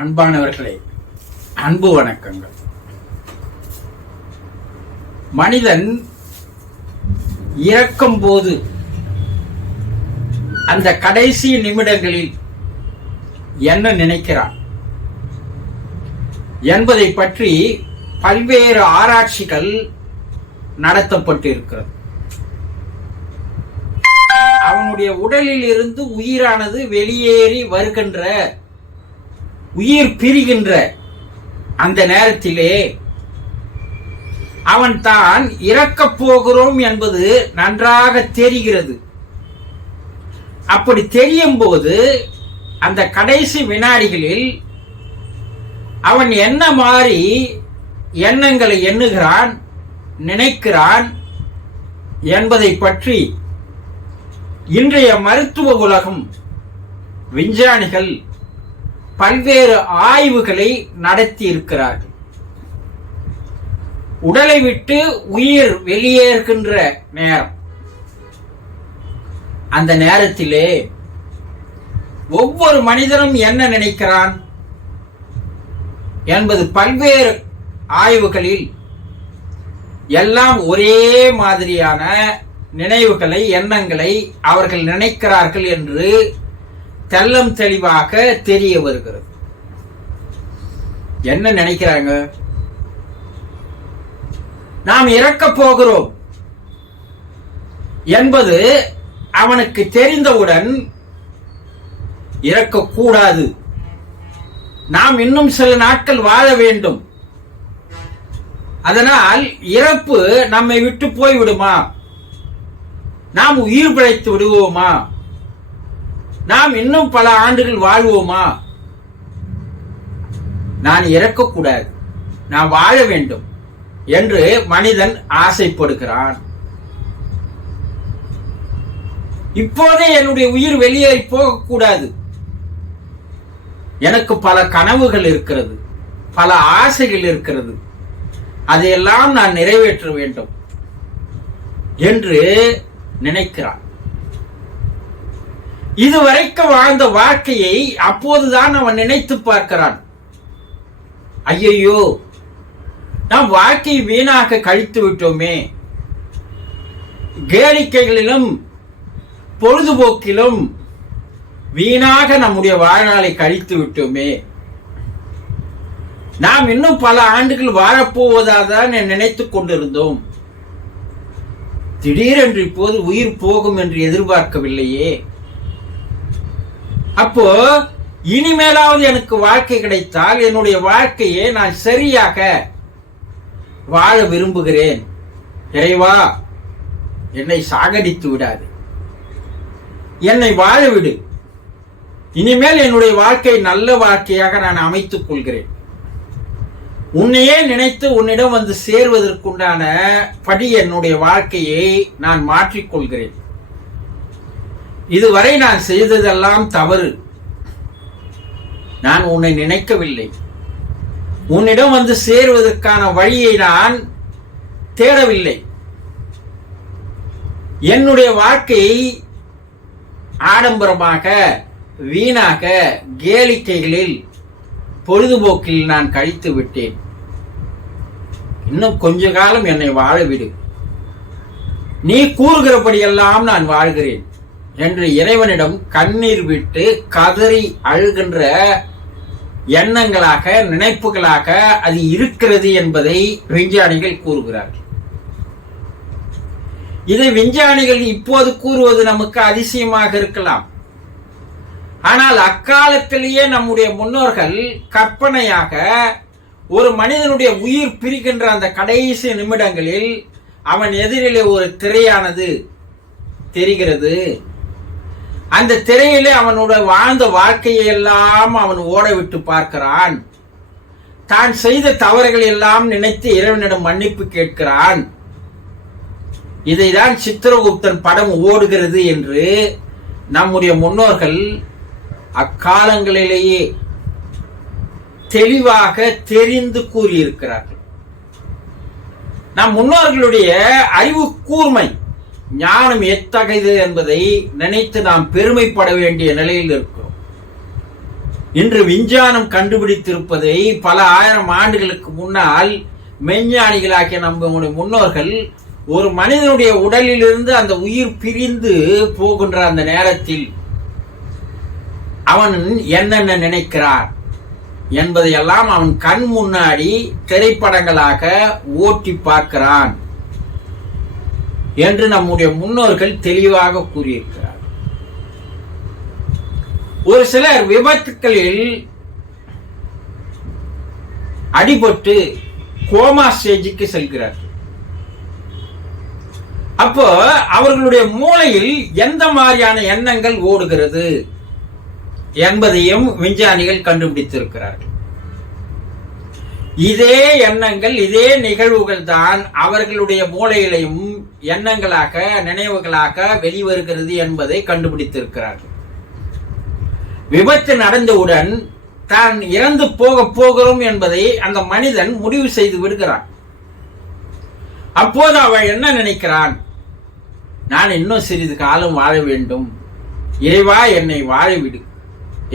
அன்பானவர்களே, அன்பு வணக்கங்கள். மனிதன் இறக்கும் போது அந்த கடைசி நிமிடங்களில் என்ன நினைக்கிறான் என்பதை பற்றி பல்வேறு ஆராய்ச்சிகள் நடத்தப்பட்டிருக்கிறது. அவனுடைய உடலில் இருந்து உயிரானது வெளியேறி வருகின்ற, உயிர் பிரிகின்ற அந்த நேரத்திலே அவன் தான் இறக்கப் போகிறோம் என்பது நன்றாக தெரிகிறது. அப்படி தெரியும் போது அந்த கடைசி வினாடிகளில் அவன் என்ன மாதிரி எண்ணங்களை எண்ணுகிறான், நினைக்கிறான் என்பதை பற்றி இன்றைய மருத்துவ உலகம், விஞ்ஞானிகள் பல்வேறு ஆய்வுகளை நடத்தி இருக்கிறார்கள். உடலை விட்டு உயிர் வெளியேறுகின்ற நேரம், அந்த நேரத்திலே ஒவ்வொரு மனிதனும் என்ன நினைக்கிறான் என்பது பல்வேறு ஆய்வுகளில் எல்லாம் ஒரே மாதிரியான நினைவுகளை, எண்ணங்களை அவர்கள் நினைக்கிறார்கள் என்று தெல்லம் தெளிவாக தெரிய வருகிறது. என்ன நினைக்கிறாங்க? நாம் இறக்கப் போகிறோம் என்பது அவனுக்கு தெரிந்தவுடன் இறக்கக்கூடாது, நாம் இன்னும் சில நாட்கள் வாழ வேண்டும், அதனால் இறப்பு நம்மை விட்டு போய்விடுமா, நாம் உயிர் பிழைத்து விடுவோமா, நாம் இன்னும் பல ஆண்டுகள் வாழ்வோமா, நான் இறக்கக்கூடாது, நான் வாழ வேண்டும் என்று மனிதன் ஆசைப்படுகிறான். இப்போதே என்னுடைய உயிர் வெளியேறி போகக்கூடாது, எனக்கு பல கனவுகள் இருக்கிறது, பல ஆசைகள் இருக்கிறது, அதையெல்லாம் நான் நிறைவேற்ற வேண்டும் என்று நினைக்கிறான். இதுவரைக்கும் வாழ்ந்த வாழ்க்கையை அப்போதுதான் அவன் நினைத்து பார்க்கிறான். ஐயையோ, நாம் வாழ்க்கை வீணாக கழித்து விட்டோமே, கேளிக்கைகளிலும் பொழுதுபோக்கிலும் வீணாக நம்முடைய வாழ்நாளை கழித்து விட்டோமே, நாம் இன்னும் பல ஆண்டுகள் வாழப்போவதாக நினைத்துக் கொண்டிருந்தோம், திடீரென்று இப்போது உயிர் போகும் என்று எதிர்பார்க்கவில்லையே, அப்போ இனிமேலாவது எனக்கு வாழ்க்கை கிடைத்தால் என்னுடைய வாழ்க்கையை நான் சரியாக வாழ விரும்புகிறேன், இறைவா என்னை சாகடித்து விடாது, என்னை வாழ விடு, இனிமேல் என்னுடைய வாழ்க்கை நல்ல வாழ்க்கையாக நான் அமைத்துக் கொள்கிறேன், உன்னையே நினைத்து உன்னிடம் வந்து சேர்வதற்குண்டான படி என்னுடைய வாழ்க்கையை நான் மாற்றிக்கொள்கிறேன், இதுவரை நான் செய்ததெல்லாம் தவறு, நான் உன்னை நினைக்கவில்லை, உன்னிடம் வந்து சேருவதற்கான வழியை நான் தேடவில்லை, என்னுடைய வாழ்க்கையை ஆடம்பரமாக, வீணாக, கேளிக்கைகளில், பொழுதுபோக்கில் நான் கழித்து விட்டேன், இன்னும் கொஞ்ச காலம் என்னை வாழ விடு, நீ கூறுகிறபடியெல்லாம் நான் வாழ்கிறேன் என்று இறைவனிடம் கண்ணீர் விட்டு கதறி அழுகின்ற எண்ணங்களாக, நினைப்புகளாக அது இருக்கிறது என்பதை விஞ்ஞானிகள் கூறுகிறார்கள். இதை விஞ்ஞானிகள் இப்போது கூறுவது நமக்கு அதிசயமாக இருக்கலாம். ஆனால் அக்காலத்திலேயே நம்முடைய முன்னோர்கள் கற்பனையாக ஒரு மனிதனுடைய உயிர் பிரிக்கின்ற அந்த கடைசி நிமிடங்களில் அவன் எதிரிலே ஒரு திரையானது தெரிகிறது, அந்த திரையிலே அவனுடைய வாழ்ந்த வாழ்க்கையை எல்லாம் அவன் ஓட விட்டு பார்க்கிறான், தான் செய்த தவறுகள் எல்லாம் நினைத்து இறைவனிடம் மன்னிப்பு கேட்கிறான், இதைதான் சித்திரகுப்தன் படம் ஓடுகிறது என்று நம்முடைய முன்னோர்கள் அக்காலங்களிலேயே தெளிவாக தெரிந்து கூறியிருக்கிறார்கள். நம் முன்னோர்களுடைய அறிவு கூர்மை, ஞானம் எத்தகையது என்பதை நினைத்து நாம் பெருமைப்பட வேண்டிய நிலையில் இருக்கிறோம். இன்று விஞ்ஞானம் கண்டுபிடித்திருப்பதை பல ஆயிரம் ஆண்டுகளுக்கு முன்னால் மெஞ்ஞானிகளாகிய நம்முடைய முன்னோர்கள் ஒரு மனிதனுடைய உடலிலிருந்து அந்த உயிர் பிரிந்து போகின்ற அந்த நேரத்தில் அவன் என்னென்ன நினைக்கிறான் என்பதையெல்லாம் அவன் கண் முன்னாடி திரைப்படங்களாக ஓட்டி பார்க்கிறான் என்று நம்முடைய முன்னோர்கள் தெளிவாக கூறியிருக்கிறார். ஒரு சிலர் விபத்துக்களில் அடிபட்டு கோமா ஸ்டேஜுக்கு செல்கிறார். அப்போ அவர்களுடைய மூளையில் எந்த மாதிரியான எண்ணங்கள் ஓடுகிறது என்பதையும் விஞ்ஞானிகள் கண்டுபிடித்திருக்கிறார்கள். இதே எண்ணங்கள், இதே நிகழ்வுகள் தான் அவர்களுடைய மூளையிலையும் எண்ணங்களாக, நினைவுகளாக வெளிவருகிறது என்பதை கண்டுபிடித்திருக்கிறார்கள். விபத்து நடந்தவுடன் தான் இறந்து போகிறோம் என்பதை அந்த மனிதன் முடிவு செய்து விடுகிறான். அப்போது அவன் என்ன நினைக்கிறான்? நான் இன்னும் சிறிது காலம் வாழ வேண்டும், இறைவா என்னை வாழவிடு,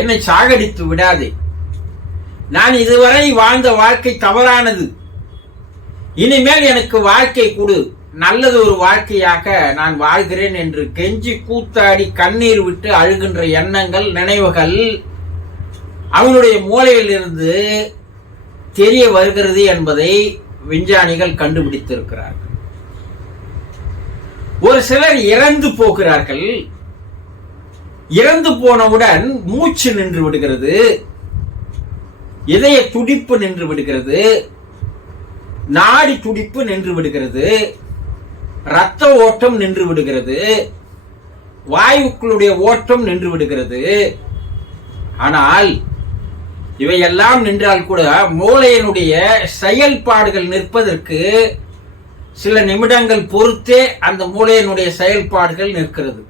என்னை சாகடித்து விடாதே, நான் இதுவரை வாழ்ந்த வாழ்க்கை தவறானது, இனிமேல் எனக்கு வாழ்க்கை கொடு, நல்லது ஒரு வாழ்க்கையாக நான் வாழ்கிறேன் என்று கெஞ்சி கூத்தாடி கண்ணீர் விட்டு அழுகின்ற எண்ணங்கள், நினைவுகள் அவனுடைய மூளையில் இருந்து தெரிய வருகிறது என்பதை விஞ்ஞானிகள் கண்டுபிடித்திருக்கிறார்கள். ஒரு சிலர் இறந்து போகிறார்கள். இறந்து போனவுடன் மூச்சு நின்று விடுகிறது, இதய துடிப்பு நின்று விடுகிறது, நாடி துடிப்பு நின்று விடுகிறது, இரத்த ஓட்டம் நின்று விடுகிறது, வாயுக்களுடைய ஓட்டம் நின்று விடுகிறது. ஆனால் இவையெல்லாம் நின்றால் கூட மூளையினுடைய செயல்பாடுகள் நிற்பதற்கு சில நிமிடங்கள் பொறுத்தே அந்த மூளையினுடைய செயல்பாடுகள் நிற்கிறது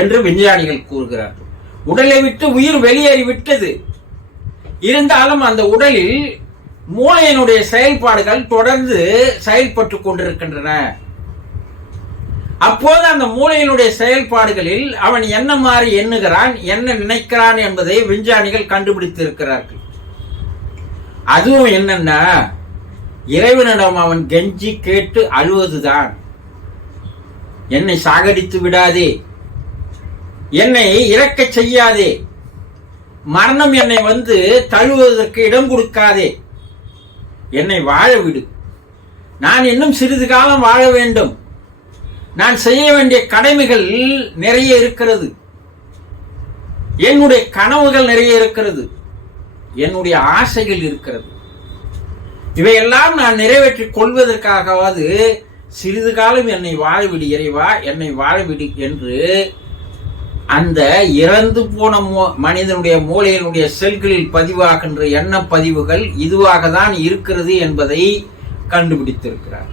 என்று விஞ்ஞானிகள் கூறுகிறார்கள். உடலை விட்டு உயிர் வெளியேறிவிட்டது, இருந்தாலும் அந்த உடலில் மூளையினுடைய செயல்பாடுகள் தொடர்ந்து செயல்பட்டு கொண்டிருக்கின்றன. அப்போது அந்த மூளையினுடைய செயல்பாடுகளில் அவன் என்ன மாதிரி எண்ணுகிறான், என்ன நினைக்கிறான் என்பதை விஞ்ஞானிகள் கண்டுபிடித்திருக்கிறார்கள். அதுவும் என்னன்னா, இறைவனிடம் அவன் கெஞ்சி கேட்டு அழுவதுதான். என்னை சாகடித்து விடாதே, என்னை இறக்க செய்யாதே, மரணம் என்னை வந்து தழுவதற்கு இடம் கொடுக்காதே, என்னை வாழ விடு, நான் இன்னும் சிறிது காலம் வாழ வேண்டும், நான் செய்ய வேண்டிய கடமைகள் நிறைய இருக்கிறது, என்னுடைய கனவுகள் நிறைய இருக்கிறது, என்னுடைய ஆசைகள் இருக்கிறது, இவையெல்லாம் நான் நிறைவேற்றிக் கொள்வதற்காகவாது சிறிது காலம் என்னை வாழவிடு இறைவா, என்னை வாழவிடு என்று அந்த இறந்து போன மனிதனுடைய மூளையினுடைய செல்களில் பதிவாகின்ற எண்ண பதிவுகள் இதுவாக தான் இருக்கிறது என்பதை கண்டுபிடித்திருக்கிறார்.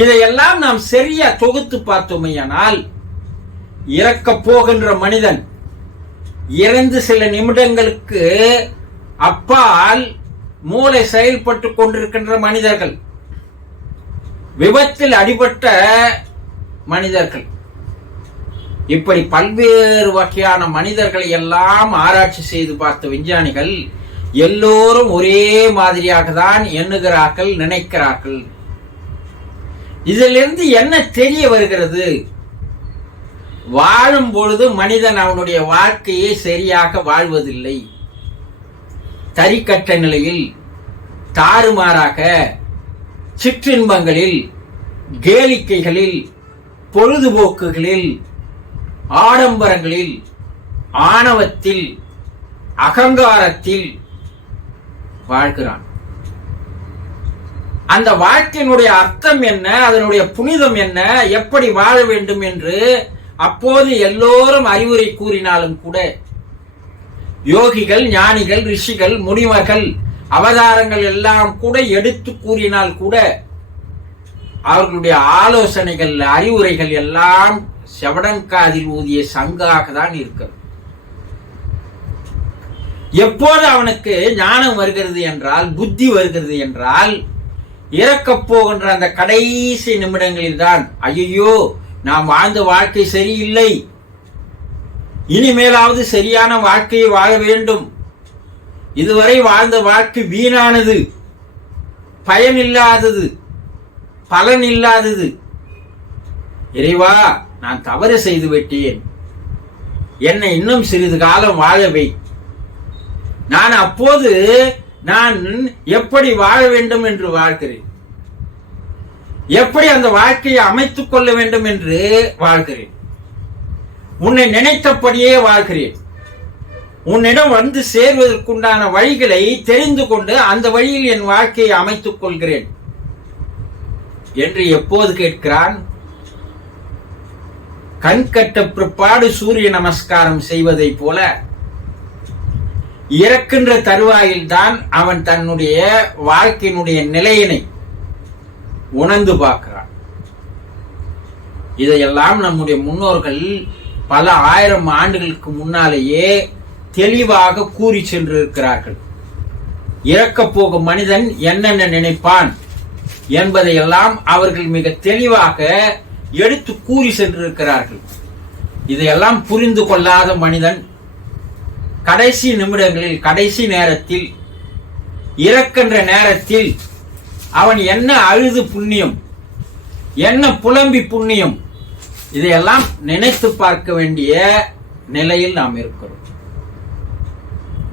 இதையெல்லாம் நாம் சரியா தொகுத்து பார்த்தோமையானால், இறக்க போகின்ற மனிதன் இறந்து சில நிமிடங்களுக்கு அப்பால் மூளை செயல்பட்டு கொண்டிருக்கின்ற மனிதர்கள், விபத்தில் அடிபட்ட மனிதர்கள், இப்படி பல்வேறு வகையான மனிதர்களை எல்லாம் ஆராய்ச்சி செய்து பார்த்த விஞ்ஞானிகள் எல்லோரும் ஒரே மாதிரியாக தான் எண்ணுகிறார்கள், நினைக்கிறார்கள். இதிலிருந்து என்ன தெரிய வருகிறது? வாழும் பொழுது மனிதன் அவனுடைய வாழ்க்கையை சரியாக வாழ்வதில்லை. தரிக்கட்ட நிலையில், தாறுமாறாக, சிற்றின்பங்களில், கேளிக்கைகளில், பொழுதுபோக்குகளில், ஆடம்பரங்களில், ஆணவத்தில், அகங்காரத்தில் வாழ்கிறான். அந்த வாழ்க்கையினுடைய அர்த்தம் என்ன, அதனுடைய புனிதம் என்ன, எப்படி வாழ வேண்டும் என்று அப்போது எல்லோரும் அறிவுரை கூறினாலும் கூட, யோகிகள், ஞானிகள், ரிஷிகள், முனிவர்கள், அவதாரங்கள் எல்லாம் கூட எடுத்து கூறினால் கூட அவர்களுடைய ஆலோசனைகள், அறிவுரைகள் எல்லாம் செவடங்காதில் ஊதிய சங்காக தான் இருக்கிறது. எப்போது அவனுக்கு ஞானம் வருகிறது என்றால், புத்தி வருகிறது என்றால், இறக்கப் போகின்ற அந்த கடைசி நிமிடங்களில் தான், ஐயோ நாம் வாழ்ந்த வாழ்க்கை சரியில்லை, இனிமேலாவது சரியான வாழ்க்கையை வாழ வேண்டும். இதுவரை வாழ்ந்த வாழ்க்கை வீணானது, பயனில்லாதது, பலன் இல்லாதது. இறைவா, நான் தவறு செய்து விட்டேன், என்னை இன்னும் சிறிது காலம் வாழவை. நான் அப்போது நான் எப்படி வாழ வேண்டும் என்று வாழ்கிறேன், எப்படி அந்த வாழ்க்கையை அமைத்துக் கொள்ள வேண்டும் என்று வாழ்கிறேன். உன்னை நினைத்தபடியே வாழ்கிறேன். உன்னிடம் வந்து சேர்வதற்குண்டான வழிகளை தெரிந்து கொண்டு அந்த வழியில் என் வாழ்க்கையை அமைத்துக் கொள்கிறேன் என்று எப்போது கேட்கிறான்? கண்கட்ட பிற்பாடு சூரிய நமஸ்காரம் செய்வதை போல இறக்கின்ற தருவாயில் தான் அவன் தன்னுடைய வாழ்க்கையினுடைய நிலையினை உணர்ந்து பார்க்கிறான். இதையெல்லாம் நம்முடைய முன்னோர்கள் பல ஆயிரம் ஆண்டுகளுக்கு முன்னாலேயே தெளிவாக கூறி சென்றிருக்கிறார்கள். இறக்கப் போகும் மனிதன் என்னென்ன நினைப்பான் என்பதையெல்லாம் அவர்கள் மிக தெளிவாக எடுத்து கூறி சென்றிருக்கிறார்கள். இதையெல்லாம் புரிந்து கொள்ளாத மனிதன் கடைசி நிமிடங்களில், கடைசி நேரத்தில், இறக்கின்ற நேரத்தில் அவன் என்ன அழுது புண்ணியம், என்ன புலம்பி புண்ணியம், இதையெல்லாம் நினைத்து பார்க்க வேண்டிய நிலையில் நாம் இருக்கிறோம்.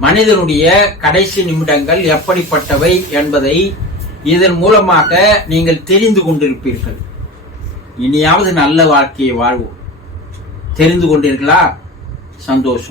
மனிதனுடைய கடைசி நிமிடங்கள் எப்படிப்பட்டவை என்பதை இதன் மூலமாக நீங்கள் தெரிந்து கொண்டிருப்பீர்கள். இனியாவது நல்ல வாழ்க்கையை வாழ்வோம். தெரிந்து கொண்டீர்களா? சந்தோஷம்.